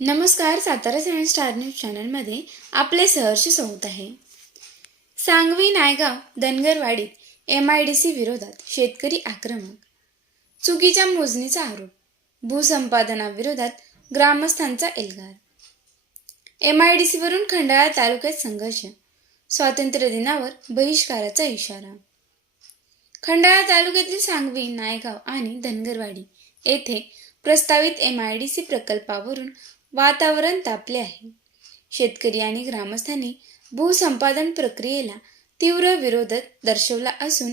नमस्कार. Satara science star news चॅनलमध्ये आपले सहर्ष स्वागत आहे. सांगवी नायगाव धनगरवाडीत MIDC विरोधात शेतकरी आक्रमक. चुकीच्या मोजणीचा आरोप. भूसंपादनाविरोधात ग्रामस्थांचा एल्गार. MIDC वरून खंडाळा तालुक्यात संघर्ष. स्वातंत्र्य दिनावर बहिष्काराचा इशारा. खंडाळा तालुक्यातील सांगवी, नायगाव आणि धनगरवाडी येथे प्रस्तावित MIDC प्रकल्पावरून वातावरण तापले आहे. शेतकरी आणि ग्रामस्थांनी भूसंपादन प्रक्रियेला तीव्र विरोध दर्शवला असून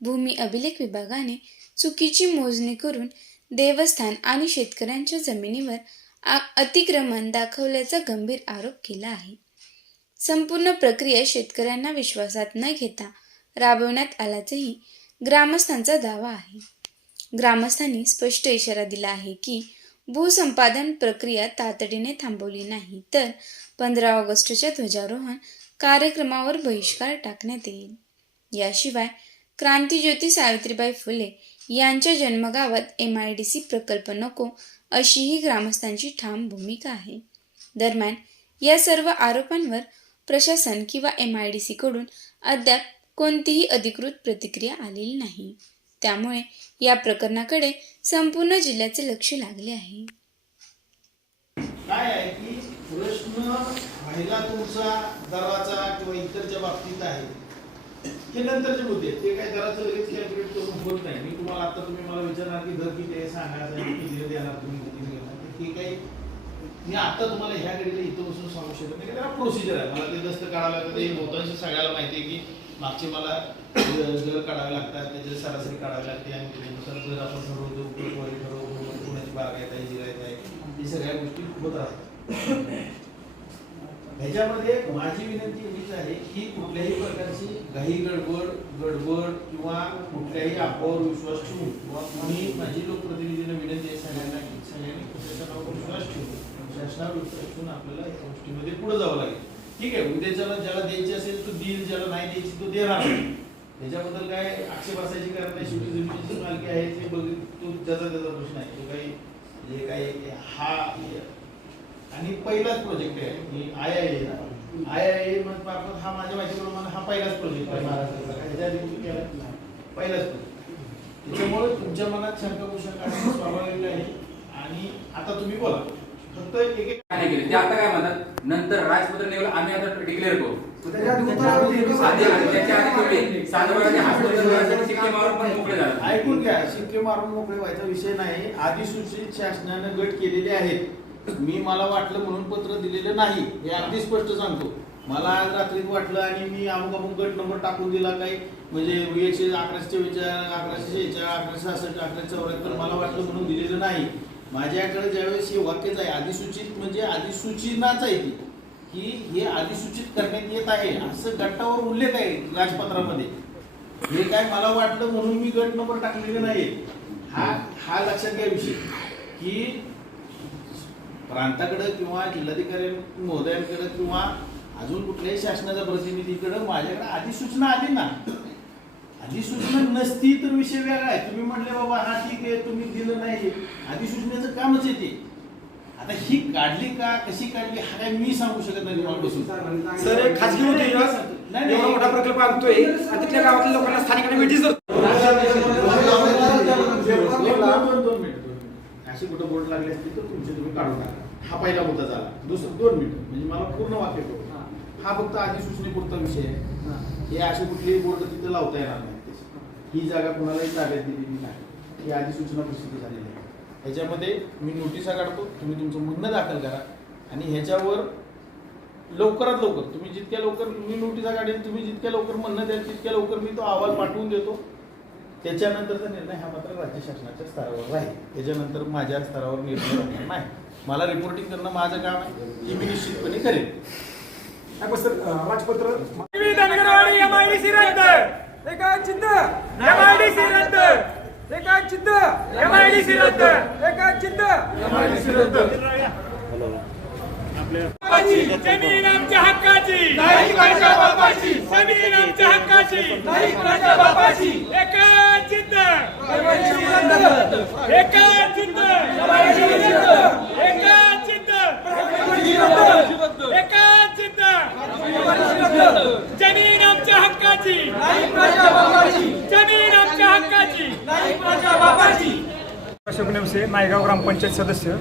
भूमी अभिलेख विभागाने चुकीची मोजणी करून देवस्थान आणि शेतकऱ्यांच्या जमिनीवर अतिक्रमण दाखवल्याचा गंभीर आरोप केला आहे. संपूर्ण प्रक्रिया शेतकऱ्यांना विश्वासात न घेता राबवण्यात आल्याचाही ग्रामस्थांचा दावा आहे. ग्रामस्थांनी स्पष्ट इशारा दिला आहे की भूसंपादन प्रक्रिया तातडीने थांबवली नाही तर 15 ऑगस्टच्या ध्वजारोहण कार्यक्रमावर बहिष्कार टाकण्यात येईल. याशिवाय क्रांतिज्योती सावित्रीबाई फुले यांच्या जन्मगावात MIDC प्रकल्प नको अशीही ग्रामस्थांची ठाम भूमिका आहे. दरम्यान या सर्व आरोपांवर प्रशासन किंवा MIDC कडून अद्याप कोणतीही अधिकृत प्रतिक्रिया आलेली नाही. त्यामुळे या प्रकरणाकडे संपूर्ण जिल्ह्याचे लक्ष लागले आहे. काय आहे की प्रश्न महिला तुमचा दराचा किंवा इतरच्या बाबतीत आहे, हे नंतरचे मुद्दे. ते काय दराचं लगेच कॅल्क्युलेट करून होत नाही. मी तुम्हाला आता तुम्ही मला विचारणार की दर किती आहे सांगायचं, किती देणार तुम्ही, किती घेणार, ते काही मी आता तुम्हाला ह्या घडीला इथं बसून सांगू शकत नाही. त्याला प्रोसिजर आहे. मला ते दस्त काढावं लागतं. ते बहुतांश सगळ्याला माहिती आहे की मागचे मला दर काढावे लागतात, त्याची सरासरी काढावी लागते आणि त्यानुसार जर आपण ठरवतो उपयोगवारी ठरवतो पुण्याची बागायत आहे, जिरायत आहे, ही सगळ्या गोष्टी होत असतात. ह्याच्यामध्ये माझी विनंती एवढीच आहे की कुठल्याही प्रकारची घाई गडबड किंवा कुठल्याही अफवावर विश्वास ठेवून किंवा मी माझी लोकप्रतिनिधींना विनंती आहे सगळ्यांनी प्रशासनावर विश्वास ठेवून शासनावर विश्वास ठेवून आपल्याला या गोष्टीमध्ये पुढे जावं लागेल. ठीक आहे, उद्याच्याला ज्याला द्यायची असेल तो देईल, ज्याला नाही द्यायची तो देणार नाही. त्याच्याबद्दल काय आक्षेप असायची कारण नाही. शेवटी जमिनीची मालकी आहे ते तो त्याचा प्रश्न आहे. तो काही जे काही हा आणि पहिलाच प्रोजेक्ट आहे की IIA मार्फत हा माझ्या माहितीप्रमाणे हा पहिलाच प्रोजेक्ट आहे महाराष्ट्राचा. ह्याच्या आधी कुठे केला पहिलाच प्रोजेक्ट. त्याच्यामुळे तुमच्या मनात शंका कुशंका स्वाभाविक आहे. आणि आता तुम्ही बोला फक्त एक काय केले ते आता काय म्हणतात नंतर राजपत्र लेवल आम्ही आता डिक्लेअर करू. ऐकून घ्या, शिक्के मारून मोकळे व्हायचा विषय नाही. अधिसूचित शासनानं गट केलेले आहेत. मी मला वाटलं म्हणून पत्र दिलेलं नाही, हे अगदी स्पष्ट सांगतो. मला आज रात्रीत वाटलं आणि मी अमुक गट नंबर टाकून दिला काही म्हणजे 1144, 1146, 1166, 1174 मला वाटलं म्हणून दिलेलं नाही. माझ्याकडे ज्यावेळेस हे वाक्यच आहे अधिसूचित म्हणजे अधिसूचनाच आहे ती की हे अधिसूचित करण्यात येत आहे असं गटावर उल्लेख आहे राजपत्रामध्ये. हे काय मला वाटलं म्हणून मी गट नंबर टाकलेले नाही. हा लक्षात घ्या विषय की प्रांताकडे किंवा जिल्हाधिकारी महोदयांकडे किंवा अजून कुठल्याही शासनाच्या प्रतिनिधीकडे माझ्याकडे अधिसूचना आली ना. अधिसूचना नसती तर विषय वेगळा आहे. तुम्ही म्हटले बाबा हा ठीक आहे तुम्ही दिलं नाही, अधिसूचनेचं कामच येते. आता ही काढली का कशी काढली हा काय मी सांगू शकत नाही तुम्हाला बसून. सर एक खासगी नाही एवढा मोठा प्रकल्प आणतोय तिथल्या गावातल्या लोकांना स्थानिकांना भेटीच दोन मिनिट अशी कुठं बोर्ड लागली असती तर तुमचे तुम्ही काढून टाका. हा पहिला मुद्दा झाला. दुसरं 2 मिनिट म्हणजे मला पूर्ण वाक्य करू. हा फक्त अधिसूचनेपुरता विषय आहे. हे असे कुठलेही बोर्ड तिथे लावता येणार नाही. ही जागा कुणालाही ताब्यात दिलेली नाही. ही अधिसूचना प्रसिद्ध झालेली आहे. ह्याच्यामध्ये मी नोटिसा काढतो, तुम्ही तुमचं म्हणणं दाखल करा आणि ह्याच्यावर लवकरात लवकर तुम्ही जितक्या लवकर मी नोटिसा काढेन, तुम्ही जितक्या लवकर म्हणणं द्याल तितक्या लवकर मी तो अहवाल पाठवून देतो. त्याच्यानंतरचा निर्णय हा मात्र राज्य शासनाच्या स्तरावर राहील. त्याच्यानंतर माझ्या स्तरावर निर्णय होणार नाही. मला रिपोर्टिंग करणं माझं काम आहे, ते मी निश्चितपणे करेन. राजपत्र MIDC रद्द एकाचित MIDC रद्द एकाचित MIDC रद्द एकाचित MIDC रद्द. जमीन आमच्या हक्काची नाही कोणाच्या बापाची, जमीन आमच्या हक्काची नाही कोणाच्या बापाची. एकाचित एकाचित एकाचित एकच जिद्द जमीन आमच्या हक्काची जमीन आमच्या हक्काची अशोक नेवसे नायगाव ग्रामपंचायत सदस्य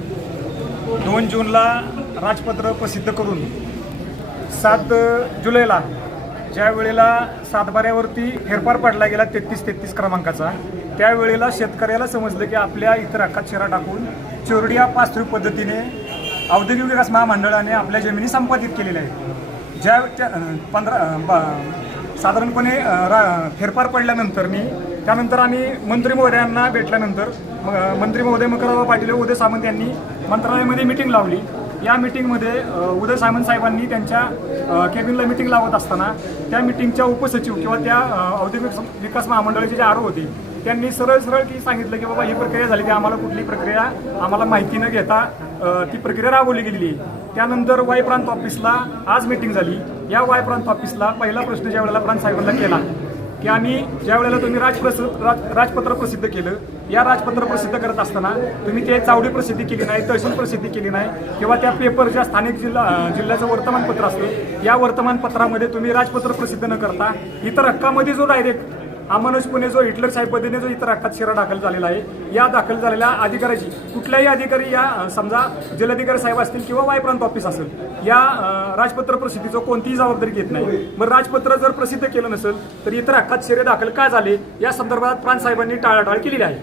2 जूनला राजपत्र प्रसिद्ध करून 7 जुलैला ज्या वेळेला सातबाऱ्यावरती फेरफार पडला गेला 33 क्रमांकाचा, त्यावेळेला शेतकऱ्याला समजलं की आपल्या इतर हक्कात शिरा टाकून चोरडिया पास थ्रू पद्धतीने औद्योगिक विकास महामंडळाने आपल्या जमिनी संपादित केलेल्या आहेत. साधारणपणे फेरफार पडल्यानंतर त्यानंतर आम्ही मंत्री महोदयांना भेटल्यानंतर मंत्री महोदय मकरराव पाटील उदय सामंत यांनी मंत्रालयामध्ये मिटिंग लावली. या मिटिंगमध्ये उदय सामंत साहेबांनी त्यांच्या केबिनला मिटिंग लावत असताना त्या मिटिंगच्या उपसचिव किंवा त्या औद्योगिक विकास महामंडळाचे जे आरोप होते त्यांनी सरळ की सांगितलं की बाबा ही प्रक्रिया झाली की आम्हाला कुठली प्रक्रिया आम्हाला माहिती न घेता ती प्रक्रिया राबवली गेलेली आहे. त्यानंतर वाय प्रांत ऑफिसला आज मिटिंग झाली. या वाय प्रांत ऑफिसला पहिला प्रश्न ज्या वेळेला प्रांत साहेबांना केला की आम्ही ज्या वेळेला तुम्ही राजपत्र प्रसिद्ध केलं, या राजपत्र प्रसिद्ध करत असताना तुम्ही ते चावडी प्रसिद्धी केली नाही, तहसील प्रसिद्धी केली नाही किंवा त्या पेपरच्या स्थानिक जिल्ह्याचं वर्तमानपत्र असतं या वर्तमानपत्रामध्ये तुम्ही राजपत्र प्रसिद्ध न करता इतर हक्कामध्ये जो डायरेक्ट अमानुषपणे जो हिटलर साहेब पद्धतीने जो इतर हक्कात शिरा दाखल झालेला आहे, या दाखल झालेल्या अधिकाऱ्याची कुठल्याही अधिकारी या समजा जिल्हाधिकारी साहेब असतील किंवा वाय प्रांत ऑफिस असेल या राजपत्र प्रसिद्धीचं कोणतीही जबाबदारी घेत नाही. मग राजपत्र जर प्रसिद्ध केलं नसेल तर इतर हक्कात शिरे दाखल का झाले या संदर्भात प्रांत साहेबांनी टाळाटाळ केलेली आहे.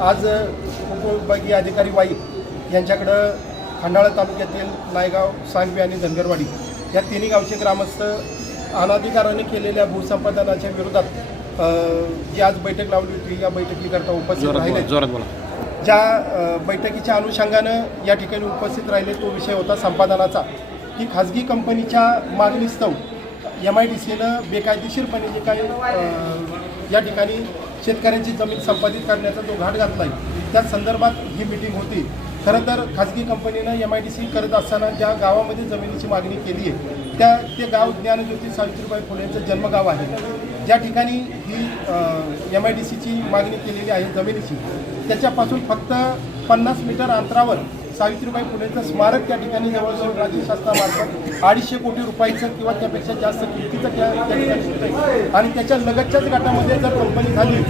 आज उपविभागीय अधिकारी वाई यांच्याकडं खंडाळा तालुक्यातील नायगाव, सांगवी आणि धनगरवाडी या तिन्ही गावचे ग्रामस्थ अनाधिकाराने केलेल्या भूसंपादनाच्या विरोधात जी आज बैठक लावली होती, या बैठकीकरता उपस्थित राहिले. ज्या बैठकीच्या अनुषंगानं या ठिकाणी उपस्थित राहिले तो विषय होता संपादनाचा, की खाजगी कंपनीच्या मागणीस्तव MIDCनं बेकायदेशीरपणे जे काही या ठिकाणी शेतकऱ्यांची जमीन संपादित करण्याचा जो घाट घातला आहे त्या संदर्भात ही मीटिंग होती. खरं तर खाजगी कंपनीनं MIDC करत असताना ज्या गावामध्ये जमिनीची मागणी केली आहे ते गाव ज्ञानज्योती सावित्रीबाई फुलेंचं जन्मगाव आहे. ज्या ठिकाणी ही MIDCची मागणी केलेली आहे जमिनीची, त्याच्यापासून फक्त 50 मीटर अंतरावर सावित्रीबाई फुलेंचं स्मारक त्या ठिकाणी जवळजवळ राज्य शासनामार्फत 250 कोटी रुपयाचं किंवा त्यापेक्षा जास्त किमतीचं त्या ठिकाणी होतं. आणि त्याच्या लगतच्याच गटामध्ये जर कंपनी झाली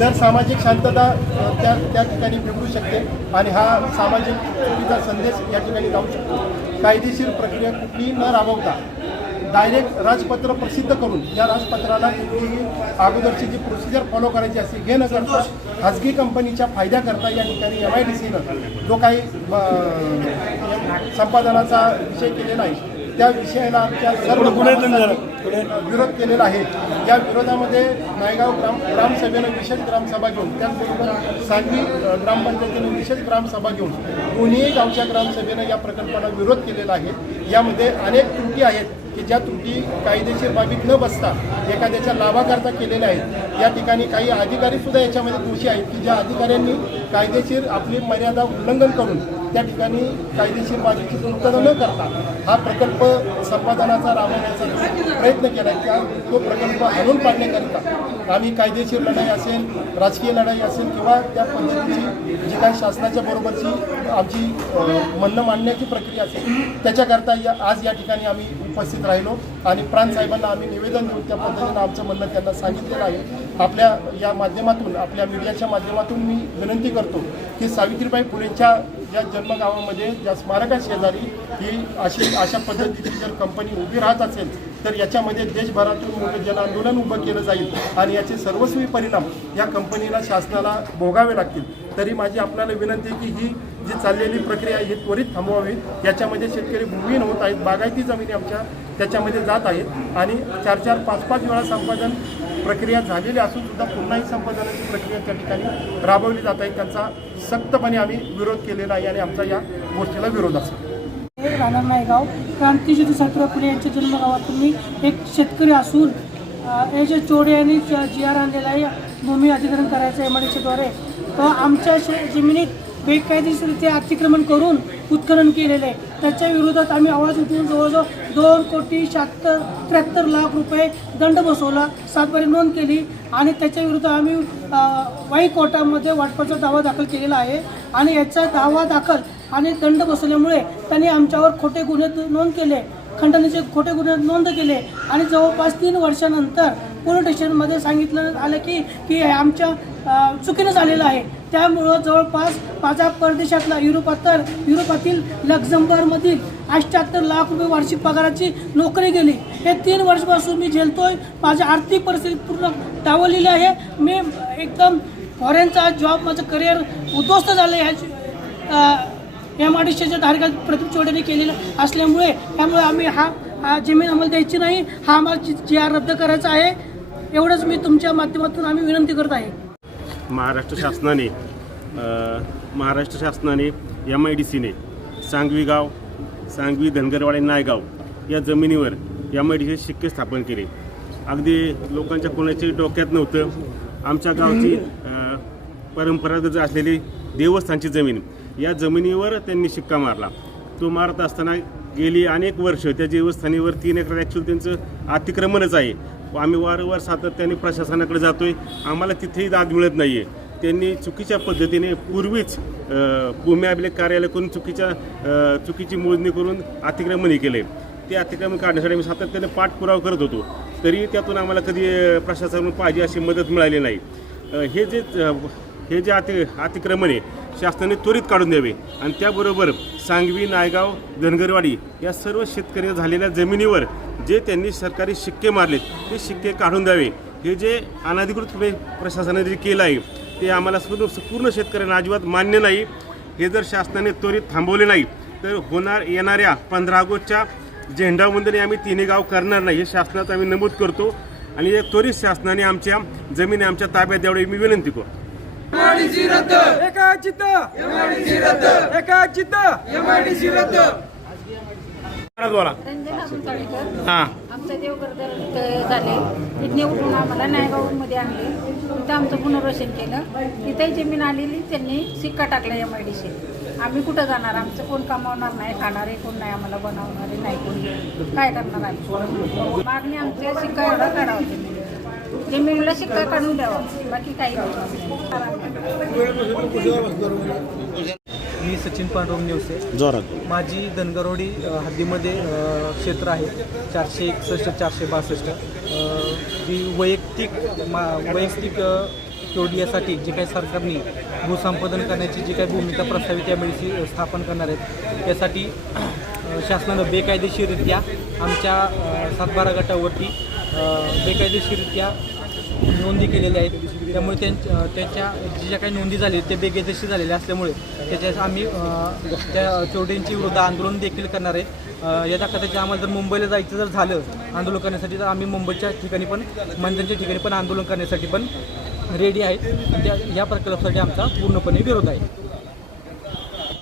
तर सामाजिक शांतता त्या ठिकाणी बिघडू शकते आणि हा सामाजिक चुकीचा संदेश या ठिकाणी जाऊ शकतो. कायदेशीर प्रक्रिया कुठलीही न राबवता डायरेक्ट राजपत्र प्रसिद्ध करून या राजपत्राला कुठलीही अगोदरची जी प्रोसिजर फॉलो करायची असते हे न करता खाजगी कंपनीच्या फायद्याकरता या ठिकाणी MIDCनं जो काही संपादनाचा विषय केलेला आहे त्या विषयाला आमच्या सर्व विरोध केलेला आहे. या विरोधामध्ये नायगाव ग्रामसभेनं विशेष ग्रामसभा घेऊन, त्याचबरोबर सांगवी ग्रामपंचायतीनं विशेष ग्रामसभा घेऊन दोन्ही गावच्या ग्रामसभेनं या प्रकल्पाला विरोध केलेला आहे. यामध्ये अनेक त्रुटी आहेत की ज्या त्रुटी कायदेशीर बाबीत न बसता एखाद्याच्या लाभाकरता केलेल्या आहेत. या ठिकाणी काही अधिकारीसुद्धा याच्यामध्ये दोषी आहेत की ज्या अधिकाऱ्यांनी कायदेशीर आपली मर्यादा उल्लंघन करून त्या ठिकाणी कायदेशीर बाबीची पूर्तता न करता हा प्रकल्प संपादनाचा राबवण्याचा प्रयत्न केला आहे. त्या तो प्रकल्प आणून पाडण्याकरिता आम्ही कायदेशीर लढाई असेल, राजकीय लढाई असेल किंवा त्या पद्धतीची जी काही शासनाच्या बरोबरची आमची म्हणणं मांडण्याची प्रक्रिया असेल त्याच्याकरता आज या ठिकाणी आम्ही उपस्थित राहिलो आणि प्रांत साहेबांना आम्ही निवेदन देऊन त्या पद्धतीनं आमचं म्हणणं त्यांना सांगितलेलं आहे. आपल्या या माध्यमातून, आपल्या मीडियाच्या माध्यमातून मी विनंती करतो की सावित्रीबाई फुलेंच्या ज्या जन्मगावामध्ये ज्या स्मारका शेजारी ही अशा पद्धतीची जर कंपनी उभी राहत असेल तर याच्यामध्ये देशभरातून मोठं जनआंदोलन उभं केलं जाईल आणि याचे सर्वस्वी परिणाम या कंपनीला, शासनाला भोगावे लागतील. तरी माझी आपल्याला विनंती आहे की ही जी चाललेली प्रक्रिया ही त्वरित थांबवावी. याच्यामध्ये शेतकरी भूमिहीन होत आहेत, बागायती जमिनी आमच्या त्याच्यामध्ये जात आहेत आणि 4-4, 5-5 वेळा संपादन प्रक्रिया झालेली असून सुद्धा पुन्हा ही संपादनाची प्रक्रिया त्या ठिकाणी राबवली जात आहे. त्यांचा सख्तपणे आम्ही विरोध केलेला आहे आणि आमचा या गोष्टीला विरोध असेल. राहणार नायगाव, क्रांतीज्योती सावित्रीबाई फुले यांच्या जन्मगावातून मी एक शेतकरी असून हे जे चोडे यांनी GR आणलेला आहे भूमी अधिग्रहण करायचं MIDCद्वारे, तर आमच्या जमिनीत बेकायदेशीरित्या अतिक्रमण करून उत्खनन केलेले आहे. त्याच्या विरोधात आम्ही आवाज उठवून जवळजवळ 2,73 लाख रुपये दंड बसवला, 7 बारी नोंद केली आणि त्याच्या विरुद्ध आम्ही वाई कोर्टामध्ये वाटपाचा दावा दाखल केलेला आहे. आणि याचा दावा दाखल आणि दंड बसवल्यामुळे त्यांनी आमच्यावर खोटे गुन्हे नोंद केले, खंडणीचे खोटे गुन्हे नोंद केले आणि जवळपास 3 वर्षानंतर पोलीस स्टेशनमध्ये सांगितलं आलं की हे आमच्या चुकीनं झालेलं आहे. त्यामुळं जवळपास माझा परदेशातला युरोपातील लक्झमबर्गमधील 88 लाख रुपये वार्षिक पगाराची नोकरी गेली. हे 3 वर्षापासून मी झेलतोय. माझी आर्थिक परिस्थिती पूर्ण डावललेली आहे. मी एकदम फॉरेनचा जॉब, माझं करिअर उद्ध्वस्त झालं आहे. MIDCच्या धारका प्रदीप चोडेने केलेलं असल्यामुळे त्यामुळे आम्ही हा जमीन आम्हाला द्यायची नाही, हा आम्हाला GR रद्द करायचा आहे. एवढंच मी तुमच्या माध्यमातून आम्ही विनंती करत आहे. महाराष्ट्र शासनाने MIDCने सांगवी गाव, सांगवी धनगरवाडी नायगाव या जमिनीवर MIDC शिक्के स्थापन केले. अगदी लोकांच्या कोणाच्या डोक्यात नव्हतं. आमच्या गावची परंपरागत असलेली देवस्थानची जमीन, या जमिनीवर त्यांनी शिक्का मारला. तो मारत असताना गेली अनेक वर्ष त्या देवस्थानीवर 3 एकर ॲक्च्युअली त्यांचं अतिक्रमणच आहे. आम्ही वारंवार सातत्याने प्रशासनाकडे जातोय, आम्हाला तिथेही दाद मिळत नाही आहे. त्यांनी चुकीच्या पद्धतीने पूर्वीच भूमी अभिलेख कार्यालयाकडून चुकीची मोजणी करून अतिक्रमणही केले. ते अतिक्रमण काढण्यासाठी आम्ही सातत्याने पाठपुरावा करत होतो, तरी त्यातून आम्हाला कधी प्रशासनाकडून पाहिजे अशी मदत मिळाली नाही. हे जे अतिक्रमण आहे शासनाने त्वरित काढून द्यावे आणि त्याबरोबर सांगवी, नायगाव, धनगरवाडी या सर्व शेतकरी झालेल्या जमिनीवर जे त्यांनी सरकारी शिक्के मारलेत ते शिक्के काढून द्यावे. हे जे अनधिकृतपणे प्रशासनाने जे केलं आहे ते आम्हाला पूर्ण शेतकऱ्यांना अजिबात मान्य नाही. हे जर शासनाने त्वरित थांबवले नाही तर येणाऱ्या 15 ऑगस्टच्या झेंडावंदनी आम्ही 3 गाव करणार नाही, हे शासनात आम्ही नमूद करतो आणि हे त्वरित शासनाने आमच्या जमिनी आमच्या ताब्यात द्यावी मी विनंती करतो. MIDC रद्द, एका चित्त MIDC रद्द, एका चित्त MIDC रद्द. बोला. रंजना सुताळेकर. हां, आमचं देवघर झाले, तिथने उठून आम्हाला नायगावमध्ये आणले, तिथं आमचं पुनर्वसन केलं. तिथे जमीन आलेली त्यांनी सिक्का टाकला MIDC. आम्ही कुठं जाणार? आमचं कोण कमावणार नाही, खाणारे कोण नाही, आम्हाला बनवणारे नाही, कोण काय करणार आम्ही? मागणी आमच्या सिक्का एवढा काढावा, जमिनीला शिक्का काढून द्यावा, बाकी काही नाही. मी सचिन पांडुरंग नेवसे. माझी धनगरवाडी हद्दीमध्ये क्षेत्र आहे 461, 462. ही वैयक्तिक तोडीयासाठी जे काही सरकारने भूसंपादन करण्याची जी काही भूमिका प्रस्तावित MIDC स्थापन करणार आहेत त्यासाठी शासनानं बेकायदेशीररित्या आमच्या 7-12 गटावरती बेकायदेशीररित्या नोंदी केलेल्या आहेत. त्यामुळे त्यांच्या ज्या काही नोंदी झाली ते बेकायदेशीर झालेल्या असल्यामुळे त्याच्या आम्ही त्या चोरट्यांची विरुद्ध आंदोलन देखील करणार आहे. या दाखल्याचे आम्हाला जर मुंबईला जायचं जर झालं आंदोलन करण्यासाठी तर आम्ही मुंबईच्या ठिकाणी पण मंत्र्यांच्या ठिकाणी पण आंदोलन करण्यासाठी पण रेडी आहेत. ह्या प्रकल्पासाठी आमचा पूर्णपणे विरोध आहे.